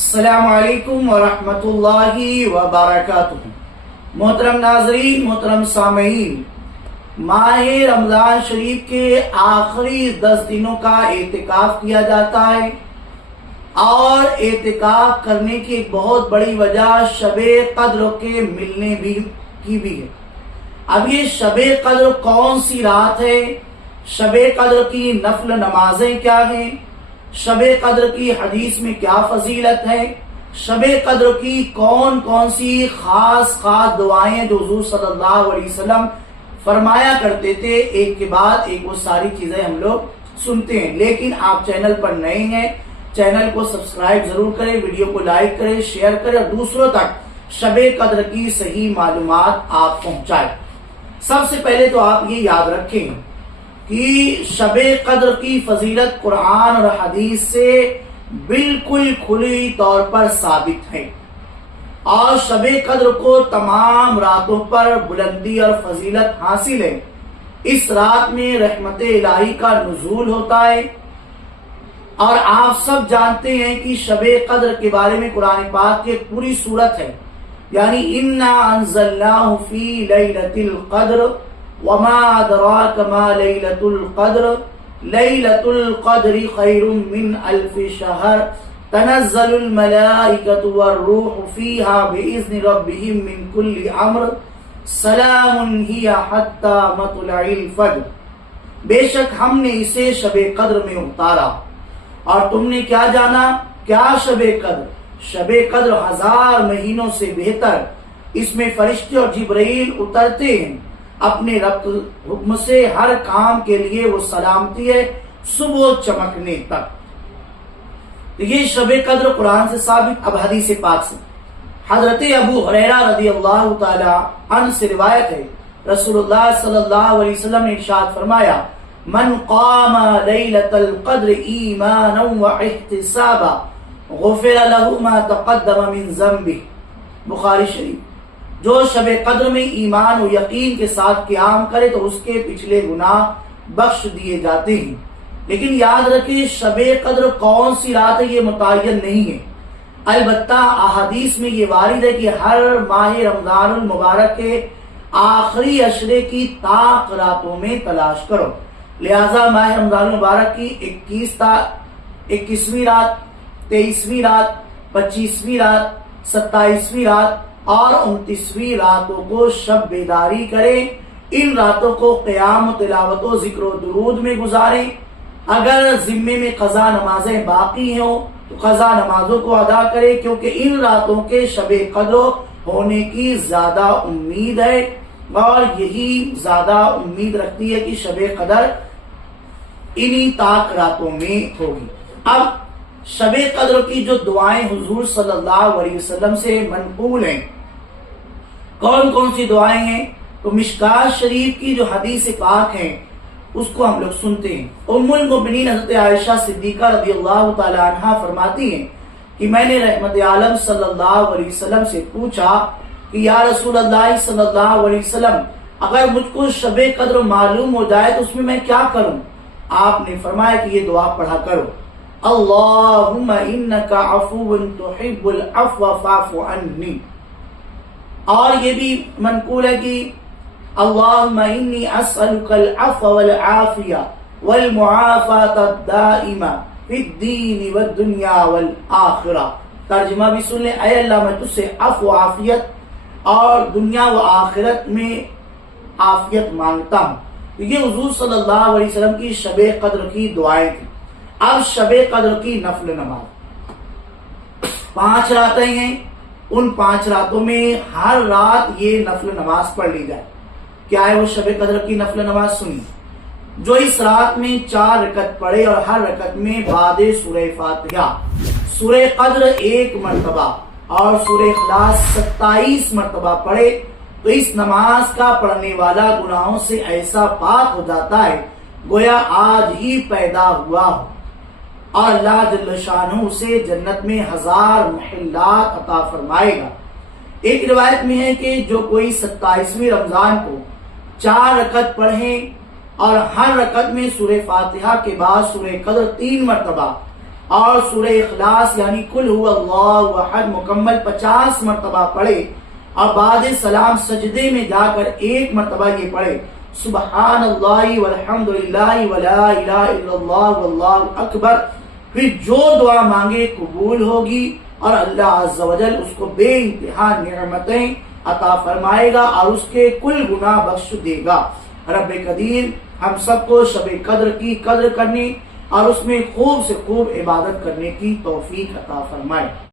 السلام علیکم ورحمۃ اللہ وبرکاتہ۔ محترم ناظرین، محترم سامعین، ماہ رمضان شریف کے آخری 10 دنوں کا اعتکاف کیا جاتا ہے، اور اعتکاف کرنے کی ایک بہت بڑی وجہ شب قدر کے ملنے کی بھی ہے۔ اب یہ شب قدر کون سی رات ہے، شب قدر کی نفل نمازیں کیا ہیں، شب قدر کی حدیث میں کیا فضیلت ہے، شب قدر کی کون کون سی خاص دعائیں جو حضور صلی اللہ علیہ وسلم فرمایا کرتے تھے، ایک کے بعد ایک وہ ساری چیزیں ہم لوگ سنتے ہیں۔ لیکن آپ چینل پر نئے ہیں، چینل کو سبسکرائب ضرور کریں، ویڈیو کو لائک کریں، شیئر کریں اور دوسروں تک شب قدر کی صحیح معلومات آپ پہنچائیں۔ سب سے پہلے تو آپ یہ یاد رکھیں کہ شب قدر کی فضیلت قرآن اور حدیث سے بالکل کھلی طور پر ثابت ہے، اور شب قدر کو تمام راتوں پر بلندی اور فضیلت حاصل ہے۔ اس رات میں رحمت الہی کا نزول ہوتا ہے، اور آپ سب جانتے ہیں کہ شب قدر کے بارے میں قرآن پاک کی ایک پوری سورت ہے، یعنی انا انزلناہ فی لیلۃ القدر وما ادراک ما لیلۃ القدر لیلۃ القدر خیر من الف شہر تنزل الملائکۃ والروح فیہا باذن ربہم من کل امر سلام ہی حتی مطلع الفجر۔ بے شک ہم نے اسے شب قدر میں اتارا، اور تم نے کیا جانا؟ کیا شب قدر؟ شب قدر 1000 مہینوں سے بہتر۔ اس میں فرشتے اور جبرائیل اترتے ہیں اپنے رب حکم سے، ہر کام کے لیے وہ سلامتی ہے صبح چمکنے تک۔ یہ شب قدر قرآن سے ثابت۔ اب حدیث پاک سے حضرت ابو ہریرہ رضی اللہ تعالی عنہ سے روایت ہے، رسول اللہ صلی اللہ علیہ وسلم نے ارشاد فرمایا، من قام لیلۃ القدر ایمانا واحتسابا غفر له ما تقدم من ذنبه۔ بخاری شریف۔ جو شب قدر میں ایمان و یقین کے ساتھ قیام کرے تو اس کے پچھلے گناہ بخش دیے جاتے ہیں۔ لیکن یاد رکھیں شب قدر کون سی رات ہے یہ متعین نہیں ہے، البتہ احادیث میں یہ وارد ہے کہ ہر ماہ رمضان المبارک کے آخری عشرے کی طاق راتوں میں تلاش کرو۔ لہذا ماہ رمضان المبارک کی 21ویں رات، 23ویں رات، 25ویں رات، 27ویں رات اور 29ویں راتوں کو شب بیداری کریں۔ ان راتوں کو قیام و تلاوت و ذکر و درود میں گزاریں۔ اگر ذمے میں قضا نمازیں باقی ہوں تو قضا نمازوں کو ادا کریں، کیونکہ ان راتوں کے شب قدر ہونے کی زیادہ امید ہے، اور یہی زیادہ امید رکھتی ہے کہ شب قدر انہی طاق راتوں میں ہوگی۔ اب شب قدر کی جو دعائیں حضور صلی اللہ علیہ وسلم سے منقول ہیں، کون کون سی دعائیں ہیں؟ تو مشکات شریف کی جو حدیث پاک ہیں اس کو ہم لوگ سنتے ہیں۔ ام المؤمنین حضرت عائشہ صدیقہ رضی اللہ تعالی عنہا فرماتی ہیں کہ میں نے رحمت عالم صلی اللہ علیہ وسلم سے پوچھا کہ یا رسول اللہ صلی اللہ علیہ وسلم، اگر مجھ کو شب قدر معلوم ہو جائے تو اس میں کیا کروں؟ آپ نے فرمایا کہ یہ دعا پڑھا کرو، اللہم انک عفو تحب العفو فاعف عنی۔ اور یہ بھی منقول ہے کہ اللہم انی اسألک العفو والعافیہ والمعافاة الدائمہ فی الدین والدنیا والآخرہ۔ ترجمہ بھی سن لیں، اے اللہ میں تجھ سے عفو و عافیت اور دنیا و آخرت میں عافیت مانگتا ہوں۔ یہ حضور صلی اللہ علیہ وسلم کی شب قدر کی دعائیں تھیں۔ اب شب قدر کی نفل نماز 5 راتیں ہیں، ان 5 راتوں میں ہر رات یہ نفل نماز پڑھ لی جائے۔ کیا ہے وہ شب قدر کی نفل نماز؟ سنیے، جو اس رات میں 4 رکعت پڑھے اور ہر رکعت میں بعد سورہ فاتحہ سورہ قدر 1 مرتبہ اور سورہ اخلاص 27 مرتبہ پڑھے تو اس نماز کا پڑھنے والا گناہوں سے ایسا پاک ہو جاتا ہے گویا آج ہی پیدا ہوا ہو، اور اللہ جل شانہ اسے جنت میں 1000 محلات عطا فرمائے گا۔ ایک روایت میں ہے کہ جو کوئی 27ویں رمضان کو 4 رکعت پڑھیں اور ہر رکعت میں سورہ فاتحہ کے بعد سورہ قدر 3 مرتبہ اور سورہ اخلاص یعنی قل هو اللہ احد مکمل 50 مرتبہ پڑھے اور بعد سلام سجدے میں جا کر 1 مرتبہ یہ پڑھے سبحان اللہ والحمدللہ ولا الہ الا اللہ واللہ اکبر، پھر جو دعا مانگے قبول ہوگی اور اللہ عز و جل اس کو بے انتہا نعمتیں عطا فرمائے گا اور اس کے کل گناہ بخش دے گا۔ رب قدیر ہم سب کو شب قدر کی قدر کرنے اور اس میں خوب سے خوب عبادت کرنے کی توفیق عطا فرمائے۔